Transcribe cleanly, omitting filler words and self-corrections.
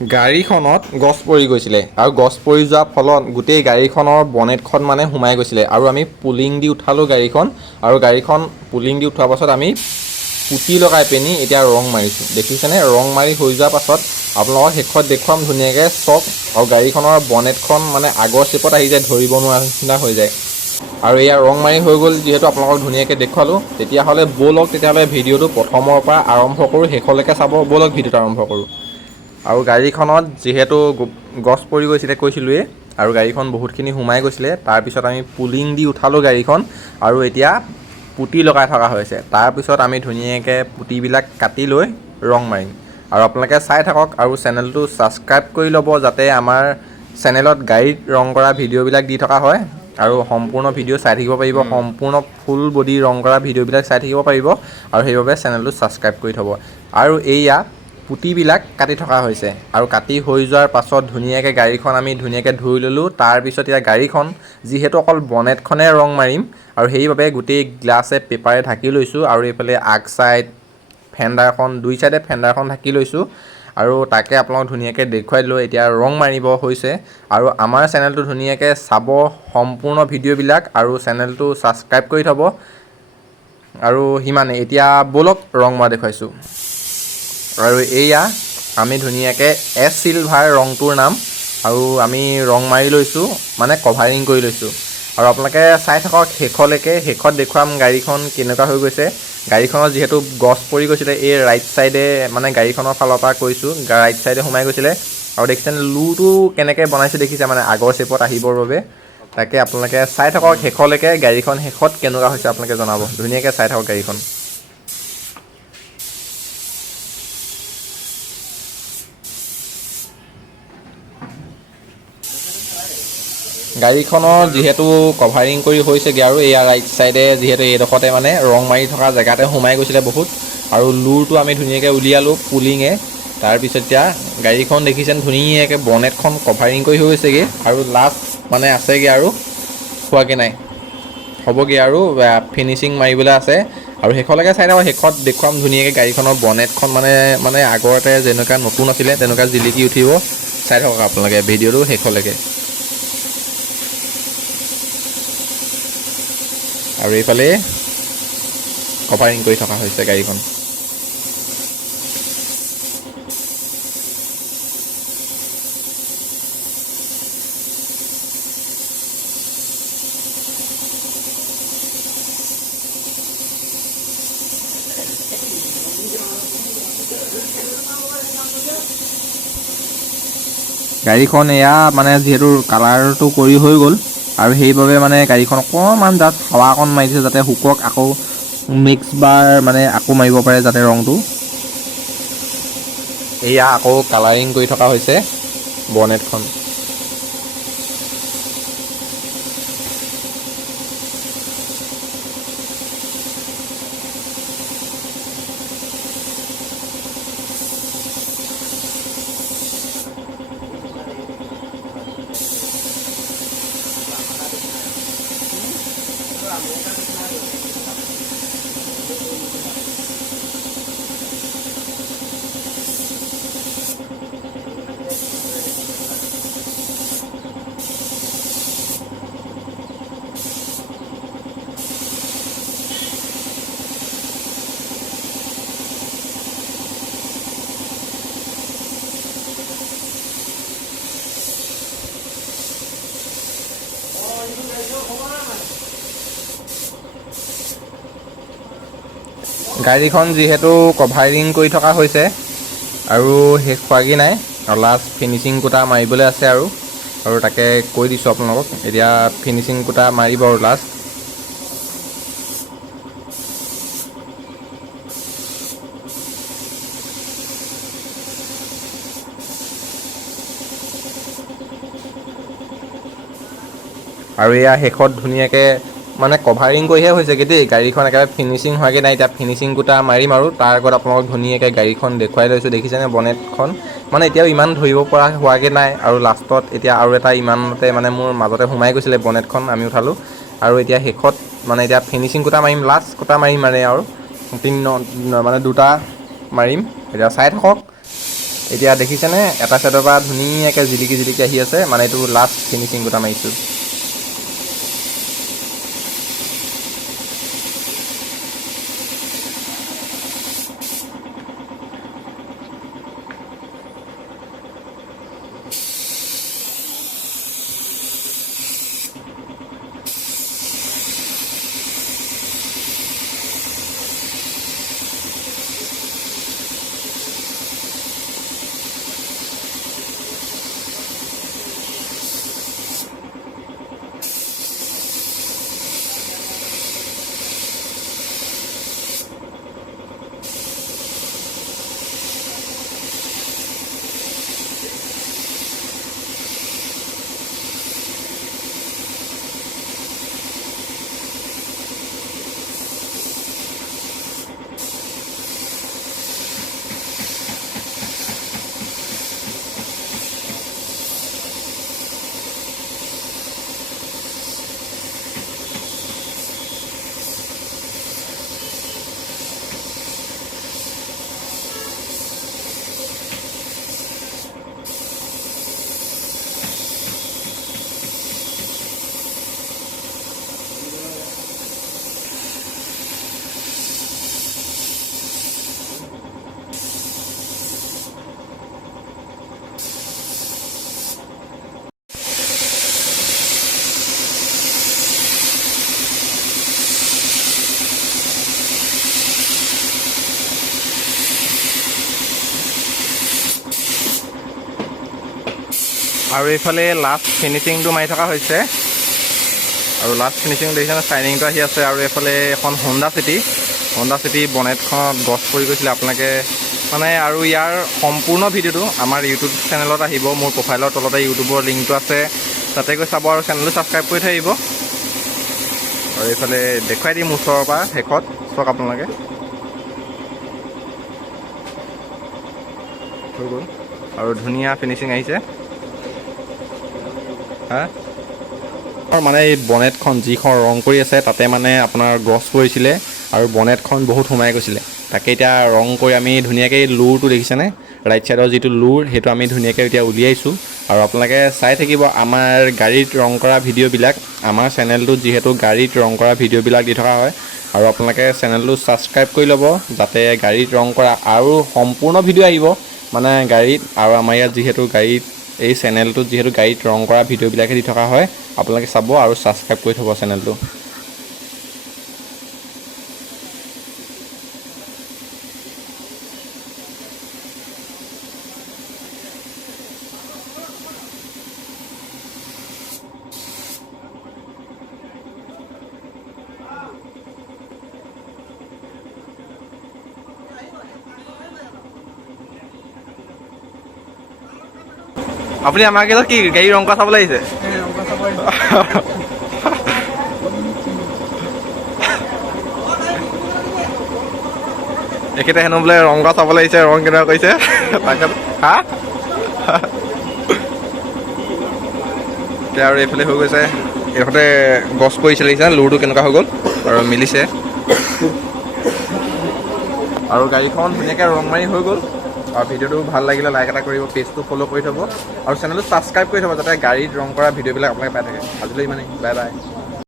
গাড়ীখনত গছ পৰি গৈছিলে আৰু গছ পৰি যোৱাৰ ফলত গোটেই গাড়ীখনৰ বনেটখন মানে সোমাই গৈছিলে আৰু আমি পুলিং দি উঠালোঁ গাড়ীখন আৰু গাড়ীখন পুলিং দি উঠোৱাৰ পাছত আমি পুটি লগাই পিনি এতিয়া ৰং মাৰিছোঁ। দেখিছেনে? ৰং মাৰি হৈ যোৱাৰ পাছত আপোনালোকক শেষত দেখুৱাম ধুনীয়াকৈ চক আৰু গাড়ীখনৰ বনেটখন মানে আগৰ ষ্টেপত আহি যায়, ধৰিব নোৱাৰা নিচিনা হৈ যায়। আৰু এয়া ৰং মাৰি হৈ গ'ল যিহেতু আপোনালোকক ধুনীয়াকৈ দেখুৱালোঁ। তেতিয়াহ'লে ব'লক ভিডিঅ'টো প্ৰথমৰ পৰা আৰম্ভ কৰোঁ, শেষলৈকে চাব। ব'লক ভিডিঅ'টো আৰম্ভ কৰোঁ। আৰু গাড়ীখনত যিহেতু গছ পৰি গৈছিলে কৈছিলোঁৱেই, আৰু গাড়ীখন বহুতখিনি সোমাই গৈছিলে। তাৰপিছত আমি পুলিং দি উঠালোঁ গাড়ীখন আৰু এতিয়া পুটি লগাই থকা হৈছে। তাৰপিছত আমি ধুনীয়াকৈ পুটিবিলাক কাটি লৈ ৰং মাৰিম। আৰু আপোনালোকে চাই থাকক আৰু চেনেলটো ছাবস্ক্ৰাইব কৰি ল'ব, যাতে আমাৰ চেনেলত গাড়ীত ৰং কৰা ভিডিঅ'বিলাক দি থকা হয় আৰু সম্পূৰ্ণ ভিডিঅ' চাই থাকিব পাৰিব, সম্পূৰ্ণ ফুল বডি ৰং কৰা ভিডিঅ'বিলাক চাই থাকিব পাৰিব। আৰু সেইবাবে চেনেলটো ছাবস্ক্ৰাইব কৰি থ'ব। আৰু এইয়া পুটিবিলাক কাটি থকা হৈছে আৰু কাটি হৈ যোৱাৰ পাছত ধুনীয়াকৈ গাড়ীখন আমি ধুনীয়াকৈ ধুই ল'লোঁ। তাৰপিছত এতিয়া গাড়ীখন যিহেতু অকল বনেটখনে ৰং মাৰিম আৰু সেইবাবে গোটেই গ্লাছে পেপাৰে ঢাকি লৈছোঁ আৰু এইফালে আগ চাইড ফেণ্ডাৰখন, দুই চাইডে ফেণ্ডাৰখন ঢাকি লৈছোঁ আৰু তাকে আপোনালোকক ধুনীয়াকৈ দেখুৱাই দিলোঁ। এতিয়া ৰং মাৰিব হৈছে আৰু আমাৰ চেনেলটো ধুনীয়াকৈ চাব সম্পূৰ্ণ ভিডিঅ'বিলাক আৰু চেনেলটো ছাবস্ক্ৰাইব কৰি থ'ব। আৰু সিমানেই। এতিয়া ব'লক ৰং মৰা দেখুৱাইছোঁ। আৰু এইয়া আমি ধুনীয়াকৈ এছ চিলভাৰ ৰংটোৰ নাম আৰু আমি ৰং মাৰি লৈছোঁ, মানে কভাৰিং কৰি লৈছোঁ। আৰু আপোনালোকে চাই থাকক শেষলৈকে, শেষত দেখুৱাম গাড়ীখন কেনেকুৱা হৈ গৈছে। গাড়ীখনত যিহেতু গছ পৰি গৈছিলে, এই ৰাইট চাইডে মানে গাড়ীখনৰ ফালৰ পৰা কৈছোঁ, ৰাইট চাইডে সোমাই গৈছিলে। আৰু দেখিছেনে লুটো কেনেকৈ বনাইছোঁ দেখিছে, মানে আগৰ ষ্টেপত আহিবৰ বাবে। তাকে আপোনালোকে চাই থাকক শেষলৈকে, গাড়ীখন শেষত কেনেকুৱা হৈছে আপোনালোকে জনাব। ধুনীয়াকৈ চাই থাকক গাড়ীখন। গাড়ীখনৰ যিহেতু কভাৰিং কৰি হৈছেগৈ আৰু এয়া ৰাইট চাইডে যিহেতু এইডোখৰতে মানে ৰং মাৰি থকা জেগাতে সোমাই গৈছিলে বহুত, আৰু লুৰটো আমি ধুনীয়াকৈ উলিয়ালোঁ পুলিঙে। তাৰপিছত এতিয়া গাড়ীখন দেখিছেনে ধুনীয়াকৈ বনেটখন কভাৰিং কৰি হৈ গৈছেগৈ আৰু লাষ্ট মানে আছেগৈ আৰু হোৱাগৈ নাই, হ'বগৈ আৰু ফিনিচিং মাৰিবলৈ আছে। আৰু শেষলৈকে চাই থাকক, শেষত দেখুৱাম ধুনীয়াকৈ গাড়ীখনৰ বনেটখন মানে আগতে যেনেকুৱা নতুন আছিলে তেনেকুৱা জিলিকি উঠিব। চাই থাকক আপোনালোকে ভিডিঅ'টো শেষলৈকে। আৰু এইফালে কভাৰিং কৰি থকা হৈছে গাড়ীখন। গাড়ীখন এয়া মানে যিহেতু কালাৰটো কৰি হৈ গ'ল আৰু সেইবাবে মানে গাড়ীখন অকণমান জাষ্ট হাৱা অকণ মাৰিছে যাতে শুকক, আকৌ মিক্স বাৰ মানে আকৌ মাৰিব পাৰে যাতে ৰংটো। এয়া আকৌ কালাৰিং কৰি থকা হৈছে বনেটখন। গাড়ীখন যিহেতু কভাৰিং কৰি থকা হৈছে আৰু শেষ হোৱাগৈ নাই, আৰু লাষ্ট ফিনিচিং কোটা মাৰিবলৈ আছে আৰু তাকে কৈ দিছোঁ আপোনালোকক, এতিয়া ফিনিচিং কোটা মাৰিব আৰু লাষ্ট। আৰু এয়া শেষত ধুনীয়াকৈ মানে কভাৰিং কৰিহে হৈছেগৈ দেই, গাড়ীখন একেবাৰে ফিনিচিং হোৱাগৈ নাই। এতিয়া ফিনিচিং কোটা মাৰিম আৰু তাৰ আগত আপোনালোকক ধুনীয়াকৈ গাড়ীখন দেখুৱাই লৈছোঁ। দেখিছেনে বনেটখন মানে এতিয়াও ইমান ধৰিব পৰা হোৱাগৈ নাই, আৰু লাষ্টত এতিয়া আৰু এটা ইমানতে মানে মোৰ মাজতে সোমাই গৈছিলে বনেটখন, আমি উঠালোঁ। আৰু এতিয়া শেষত মানে এতিয়া ফিনিচিং কোটা মাৰিম, লাষ্ট কোটা মাৰিম মানে আৰু মানে দুটা মাৰিম। এতিয়া চাই থাকক এতিয়া দেখিছেনে এটা চাইডৰ পৰা ধুনীয়াকৈ জিলিকি জিলিকি আহি আছে, মানে এইটো লাষ্ট ফিনিচিং গোটা মাৰিছোঁ। আৰু এইফালে লাষ্ট ফিনিচিংটো মাৰি থকা হৈছে, আৰু লাষ্ট ফিনিচিং দেখিছেনে চাইনিংটো আহি আছে। আৰু এইফালে এখন হোণ্ডা চিটি বনেটখনত গছ পৰি গৈছিলে। আপোনালোকে মানে আৰু ইয়াৰ সম্পূৰ্ণ ভিডিঅ'টো আমাৰ ইউটিউব চেনেলত আহিব, মোৰ প্ৰফাইলৰ তলতে ইউটিউবৰ লিংকটো আছে, তাতে গৈ চাব আৰু চেনেলটো ছাবস্ক্ৰাইব কৰি থৈ আহিব। আৰু এইফালে দেখুৱাই দিম ওচৰৰ পৰা শেষত চাওক আপোনালোকে, হৈ গ'ল আৰু ধুনীয়া ফিনিচিং আহিছে। মানে এই বনেটখন যিখন ৰং কৰি আছে তাতে মানে আপোনাৰ গছ পৰিছিলে আৰু বনেটখন বহুত সোমাই গৈছিলে, তাকে এতিয়া ৰং কৰি আমি ধুনীয়াকৈ লুৰটো দেখিছেনে, ৰাইট ছাইডৰ যিটো লুৰ সেইটো আমি ধুনীয়াকৈ এতিয়া উলিয়াইছোঁ। আৰু আপোনালোকে চাই থাকিব আমাৰ গাড়ীত ৰং কৰা ভিডিঅ'বিলাক, আমাৰ চেনেলটোত যিহেতু গাড়ীত ৰং কৰা ভিডিঅ'বিলাক দি থকা হয়। আৰু আপোনালোকে চেনেলটো ছাবস্ক্ৰাইব কৰি ল'ব যাতে গাড়ীত ৰং কৰা আৰু সম্পূৰ্ণ ভিডিঅ' আহিব মানে গাড়ীত। আৰু আমাৰ ইয়াত যিহেতু গাড়ীত এই চেনেলটোত যিহেতু গাড়ীত ৰং কৰা ভিডিঅ'বিলাকে দি থকা হয়, আপোনালোকে চাব আৰু ছাবস্ক্ৰাইব কৰি থ'ব চেনেলটো। আপুনি আমাৰ কেইটা কি গাড়ী ৰং কৰা চাবলৈ আহিছে? এখেতে হেনো বোলে ৰং কৰা চাবলৈ আহিছে, ৰং কেনেকুৱা কৰিছে তাকে। হা এতিয়া আৰু এইফালে হৈ গৈছে, এইফালে গছ পৰিছিলে দেখিছে লুৰটো কেনেকুৱা হৈ গ'ল আৰু মিলিছে। আৰু গাড়ীখন ধুনীয়াকৈ ৰং মাৰি হৈ গ'ল। আৰু ভিডিঅ'টো ভাল লাগিলে লাইক এটা কৰিব, পেজটো ফ'ল' কৰি থ'ব আৰু চেনেলটো ছাবস্ক্ৰাইব কৰি থ'ব যাতে গাড়ীত ৰং কৰা ভিডিঅ'বিলাক আপোনালোকে পাই থাকে। আজিলৈ ইমানেই, বাই বাই।